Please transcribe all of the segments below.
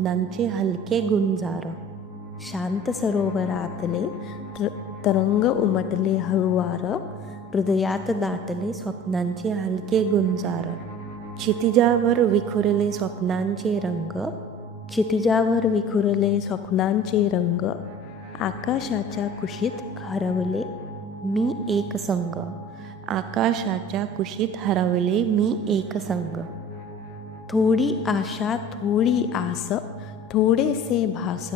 स्वप्नांचे हलके गुंजार. शांत सरोवरातले तरंग उमटले हळुवार, हृदयात दाटले स्वप्नांचे हलके गुंजार. क्षितिजावर विखुरले स्वप्नांचे रंग, क्षितिजावर विखुरले स्वप्नांचे रंग. आकाशाच्या कुशीत हरवले मी एक संग, आकाशाच्या कुशीत हरवले मी एक संग. थोडी आशा थोडी आस, थोडेसे भास,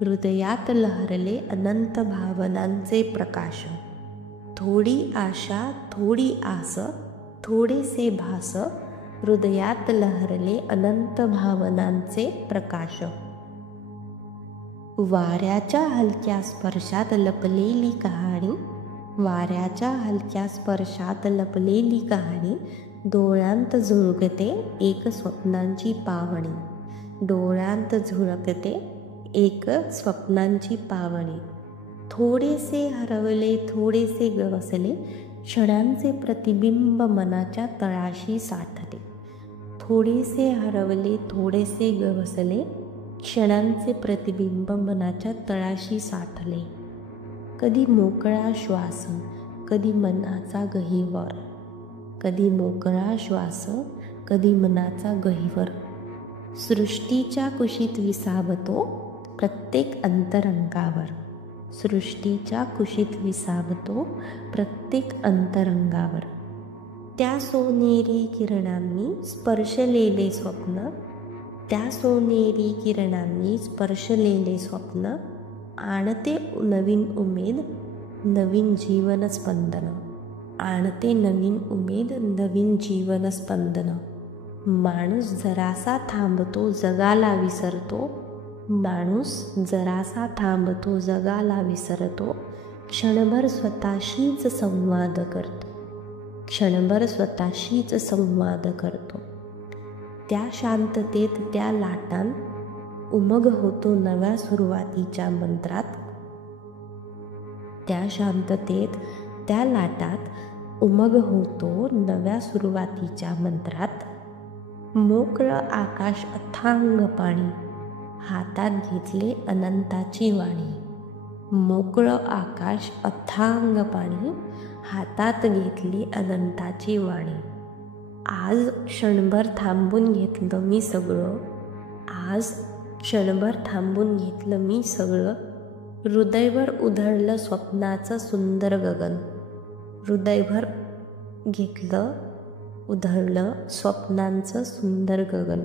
हृदयात लहरले अनंत भावनांचे प्रकाश. थोडी आशा थोडी आस, थोडेसे भास, हृदयात लहरले अनंत भावनांचे प्रकाश. वाऱ्याच्या हलक्या स्पर्शात लपलेली कहाणी, वाऱ्याच्या हलक्या स्पर्शात लपलेली कहाणी. डोळ्यांत झुळकते एक स्वप्नांची पावणी, डोळ्यांत झुळकते एक स्वप्नांची पावणी. थोडेसे हरवले थोडेसे गवसले, क्षणांचे प्रतिबिंब मनाच्या तळाशी साठले. थोडेसे हरवले थोडेसे गवसले, क्षणांचे प्रतिबिंब मनाच्या तळाशी साठले. कधी मोकळा श्वास, कधी मनाचा गहिवर, कधी मोकळा श्वास, कधी मनाचा गहिवर. सृष्टीच्या कुशीत विसावतो प्रत्येक अंतरंगावर, सृष्टीच्या कुशीत विसावतो प्रत्येक अंतरंगावर. त्या सोनेरी किरणांनी स्पर्शलेले स्वप्न, त्या सोनेरी किरणांनी स्पर्शलेले स्वप्न. आणते नवीन उमेद, नवीन जीवनस्पंदन, आणते नवीन उमेद, नवीन जीवनस्पंदन. माणूस जरासा थांबतो जगाला विसरतो, माणूस जरासा थांबतो जगाला विसरतो. क्षणभर स्वतःशीच संवाद करतो, क्षणभर स्वतःशीच संवाद करतो. त्या शांततेत त्या लाटांत उमग होतो नव्या सुरुवातीच्या मंत्रात, त्या शांततेत त्या लाटात उमग होतो नव्या सुरुवातीच्या मंत्रात. मोकळं आकाश अथांग पाणी, हातात घेतले अनंताची वाणी. मोकळं आकाश अथांग पाणी, हातात घेतली अनंताची वाणी. आज क्षणभर थांबून घेतलं मी सगळं, आज क्षणभर थांबून घेतलं मी सगळं. हृदयभर उधळलं स्वप्नाचं सुंदर गगन, हृदयभर घेतलं उधळलं स्वप्नांचं सुंदर गगन.